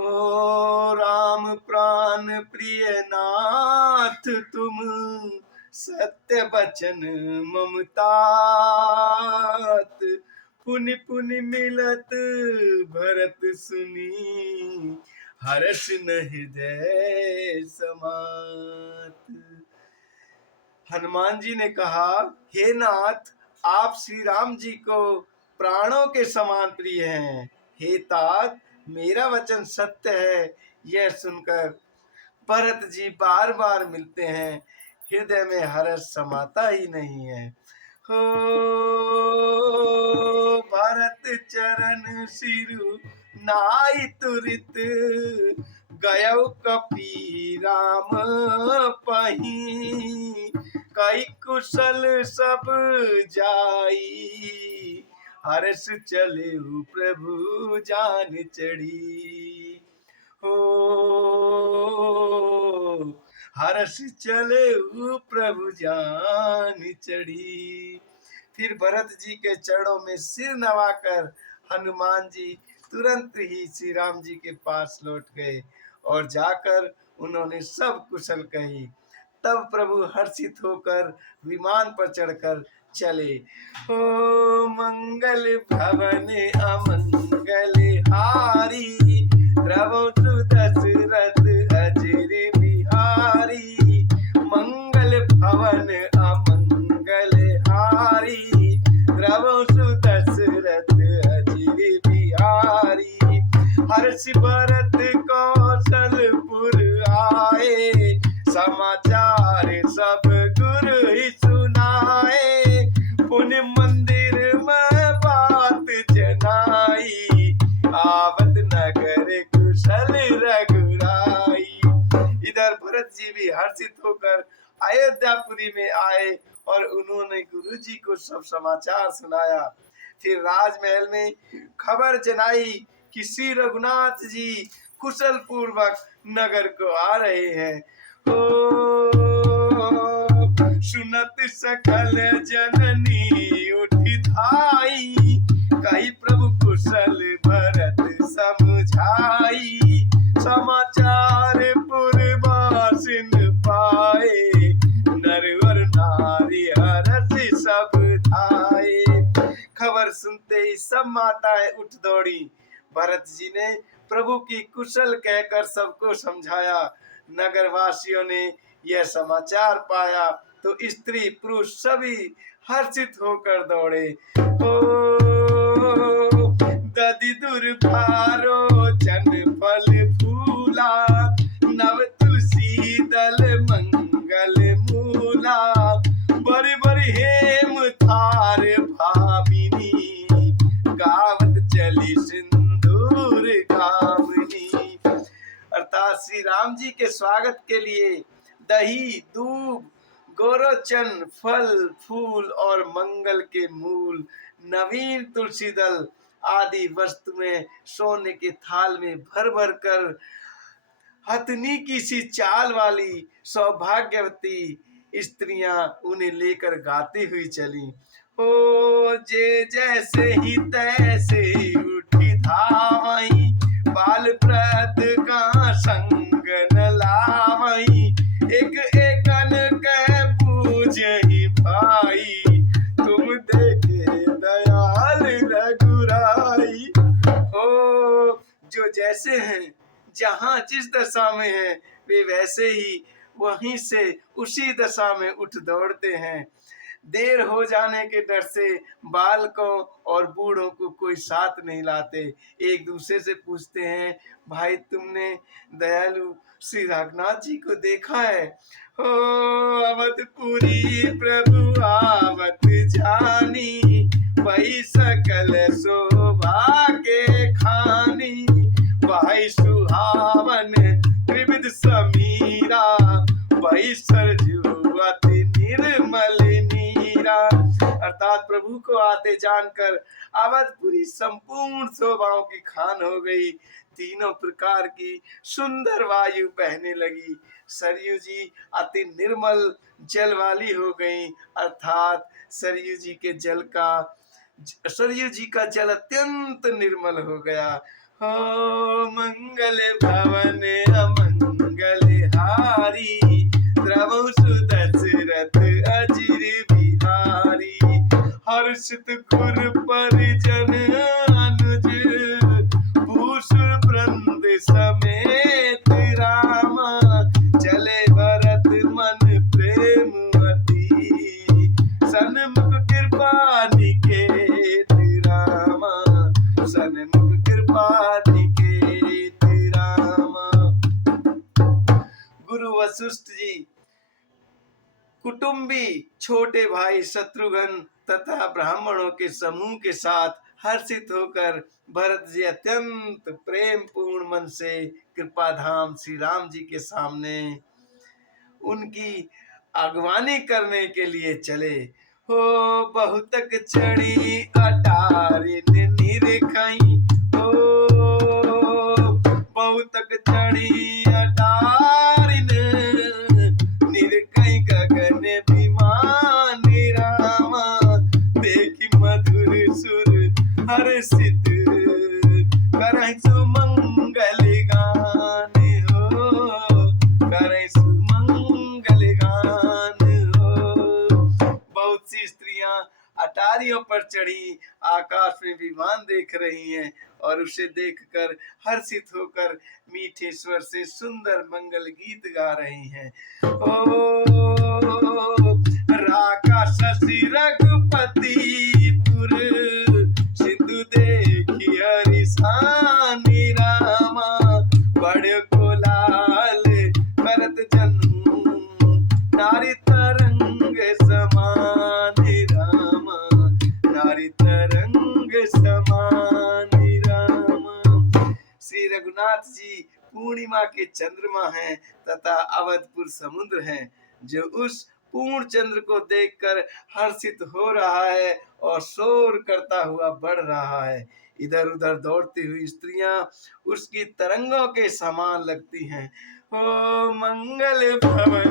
हो राम प्राण प्रिय नाथ तुम, सत्य बचन ममतात। पुनि पुनि मिलत भरत सुनी, हर्ष न हृदय समात। हनुमान जी ने कहा, हे नाथ, आप श्री राम जी को प्राणों के समान प्रिय हैं। हे तात, मेरा वचन सत्य है। यह सुनकर भरत जी बार बार मिलते हैं, हृदय में हर्ष समाता ही नहीं है। हो भरत चरण सिरु नाई तुरित, गयो कपि राम पही। कई कुशल सब जाई, हर्ष चले प्रभु जान चढ़ी। हो हर्ष चले प्रभु जान चढ़ी। फिर भरत जी के चरणों में सिर नवाकर हनुमान जी तुरंत ही श्री राम जी के पास लौट गए और जाकर उन्होंने सब कुशल कही। तब प्रभु हर्षित होकर विमान पर चढ़कर चले। हो मंगल भवन अमंगल हारी, द्रवौ दशरथ अजर बिहारी। मंगल भवन अमंगल हारी, द्रवौ दशरथ अजर बिहारी। हर्ष भरत कौशलपुर आए, समाचार सब गुरु ही सुनाए। पुण्य मंदिर में बात जनाई, आवत नगर कुशल रघुराई। इधर भरत जी भी हर्षित होकर अयोध्यापुरी में आए और उन्होंने गुरु जी को सब समाचार सुनाया। फिर राजमहल में खबर जनाई कि श्री रघुनाथ जी कुशल पूर्वक नगर को आ रहे हैं। सुनत सकल जननी उठी धाई, कही प्रभु कुशल भरत समझाई। समाचार पुरवासिन पाए, नरवर नारी हर्ष सब धाये। खबर सुनते ही सब माताएं उठ दौड़ी। भरत जी ने प्रभु की कुशल कहकर सबको समझाया। नगर वासियों ने यह समाचार पाया तो स्त्री पुरुष सभी हर्षित होकर दौड़े। ओ दधि दुर्भारो जन फल फूला, नव तुलसी दल मंगल मूला। बड़ी बड़ी हेम थार भामिनी, गावत चली सिंदूर कामनी। अर्थात श्री राम जी के स्वागत के लिए दही, दूब, गोरोचन, फल फूल और मंगल के मूल, नवीन तुलसी दल आदि वस्तुएं सोने के थाल में भर भर कर हथनी की सी चाल वाली सौभाग्यवती स्त्रियां उन्हें लेकर गाती हुई चली। हो जे जैसे ही तैसे उठी धावई, बाल प्रत का संग न लावई। एक एकन के पूजहि भाई, तुम देखे दयाल रघुराई। ओ जो जैसे हैं, जहाँ जिस दशा में हैं, वे वैसे ही वहीं से उसी दशा में उठ दौड़ते हैं। देर हो जाने के डर से बालकों और बूढ़ों को कोई साथ नहीं लाते। एक दूसरे से पूछते हैं, भाई तुमने दयालु श्री रघुनाथ जी को देखा है? हो अवधपुरी प्रभु आवत जानी, वही सकल शोभा के खानी। वही सुहावन त्रिविध समीरा, वही सरजुवति निर्मल नीरा। अर्थात प्रभु को आते जानकर अवधपुरी संपूर्ण शोभाओं की खान हो गई। तीनों प्रकार की सुंदर वायु बहने लगी। सरयू जी अति निर्मल जल वाली हो गई। अर्थात सरयू जी का जल अत्यंत निर्मल हो गया। हो मंगल भवन अमंगल हारी, द्रवहु सुदशरथ अजिर बिहारी। हर्षित खुर परिजन अनुज, भूषण वृंद समेत रामा। चले भरत मन प्रेम अति, सन्मुख कृपा निकेत रामा। सन्मुख कृपा निकेत रामा। गुरु वशिष्ठ जी कुटुंबी छोटे भाई शत्रुघ्न तथा ब्राह्मणों के समूह के साथ हर्षित होकर भरत जी अत्यंत प्रेम पूर्ण मन से कृपा धाम श्री राम जी के सामने उनकी अगवानी करने के लिए चले। हो बहुतक चढ़ी अटारिन निरखई, हो बहुतक चढ़ी अटारिन निरखई गगन विमान रामा। देखी मधुर सुर हर्षित करहि सुमंगल गान, हो करहि सुमंगल गान हो। बहुत सी स्त्रियां अटारियों पर चढ़ी आकाश में विमान देख रही हैं और उसे देखकर हर्षित होकर मीठे स्वर से सुंदर मंगल गीत गा रही हैं। ओ राका शशि रघुपति पुर, सिंधु देखी हरिशानी रामा। बड़े को लाल करत जनु, नारी तरंग समान रामा। नारी तरंग समान रामा। श्री रघुनाथ जी पूर्णिमा के चंद्रमा हैं तथा अवधपुर समुद्र हैं, जो उस पूर्ण चंद्र को देखकर हर्षित हो रहा है और शोर करता हुआ बढ़ रहा है। इधर उधर दौड़ती हुई स्त्रियां उसकी तरंगों के समान लगती हैं। ओ मंगल भवन